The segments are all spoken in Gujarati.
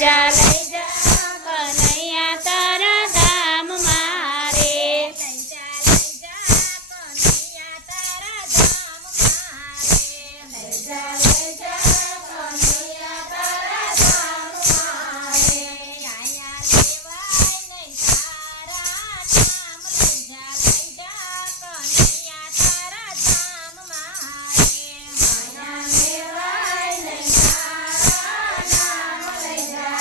જા કનૈયા તારા ધામ મારે લઈ જા કનૈયા તારા ધામ મારે લઈ જા કનૈયા તારા ધામ મારે આયા લેવાય નહીં તારા નામ લઈ જા કનૈયા તારા ધામ મારે આયા લેવાય નહીં તારા નામ લઈ જા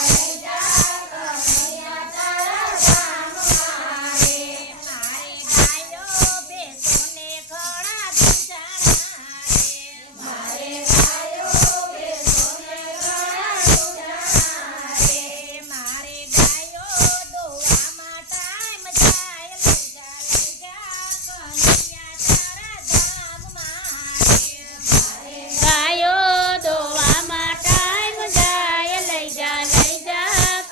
કનૈયા તારા ધામ મારે મારે ગાયો બેસોને ઘોડા દુજાણા રે મારે ગાયો બેસોને ઘણા દુજાણા રે મારે ગાયો દોવામાં ટાઈમ જાય લઈ જા કનૈયા તારા ધામ મારે ગાયો દોવામાં ટાઈમ જાય લઈ જા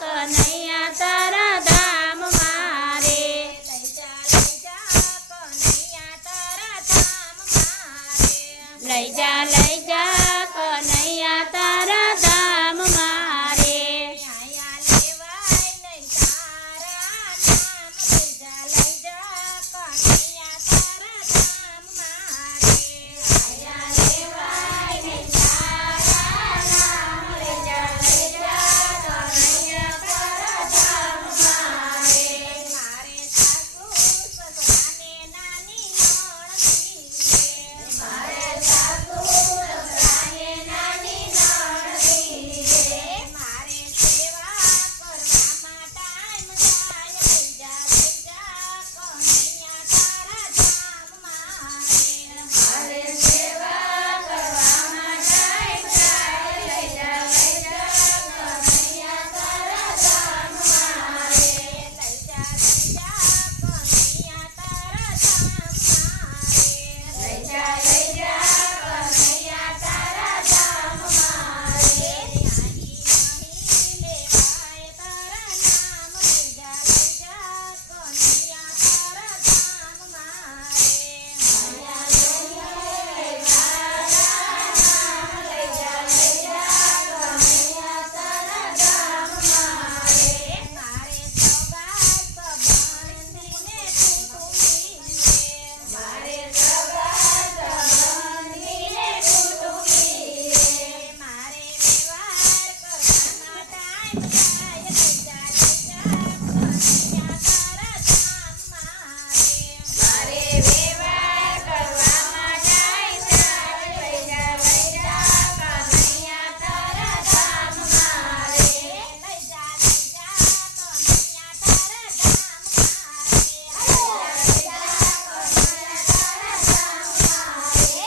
કનૈયા તારા ધામ મારે લઈ જા કનૈયા તારા ધામ મારે લઈ જા કનૈયા તારા ધામ મારે આયા લેવાય નહીં તારા નામ લઈ જા કનૈયા તારા ધામ મારે આયા લેવાય નહીં તારા નામ લઈ જા કનૈયા તારા ધામ મારે મારે સાસુ સસરાને નાની નણંદી મારે સાસુ સસરાને નાની નણંદી રે મારે સેવા કરવામાં ટાઈમ જાય લઈ જા કનૈયા તારા ધામ મારે મારે સેવા કરવામાં ટાઈમ જાય લઈ જા કનૈયા તારા ધામ મારે લઈ જા કનૈયા તારા ધામ મારે લઈ જા કનૈયા તારા ધામ મારે લેવાય તારા નામ લઈ જા કનૈયા તારા ધામ મારે આયા લેવાય લઈ જા કનૈયા તારા ધામ મારે મારે સગા સંબંધીને કુટુંબીને મારે સગા સંબંધીને કુટુંબી રે મારે વ્યવહાર કરવામાં ટાઈમ જાય લઈ જા કનૈયા તારા ધામ મારે મારે વ્યવહાર કરવામાં ટાઈમ જાય લઈ જા કનૈયા તારા ધામ મારે લઈ જા કનૈયા તારા ધામ મારે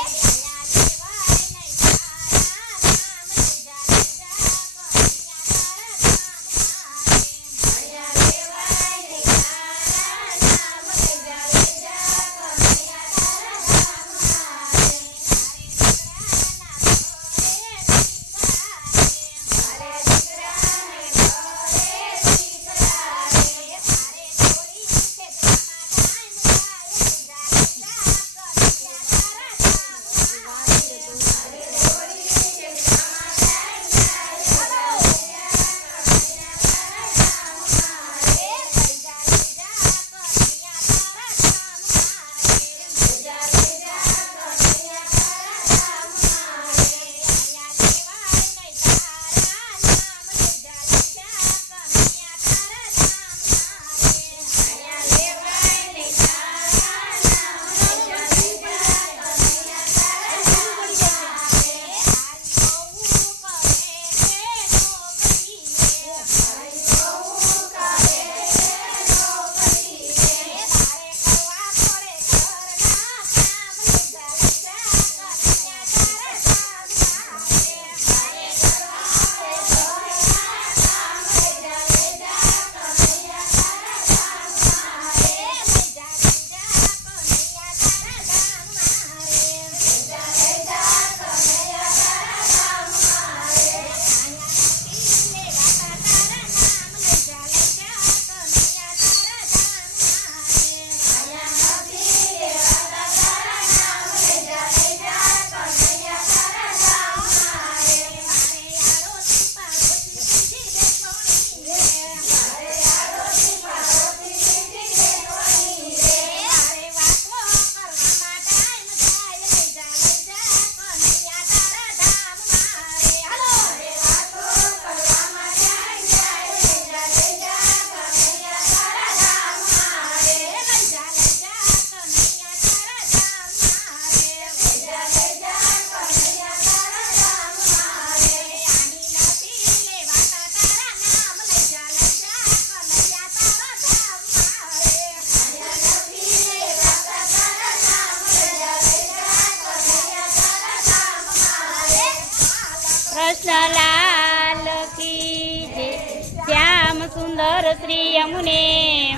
કૃષ્ણલાલ કી જય. શ્યામ સુંદર શ્રી યમુને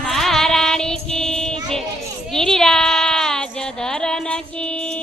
મહારાણી કી જય. ગિરિરાજ ધરન કી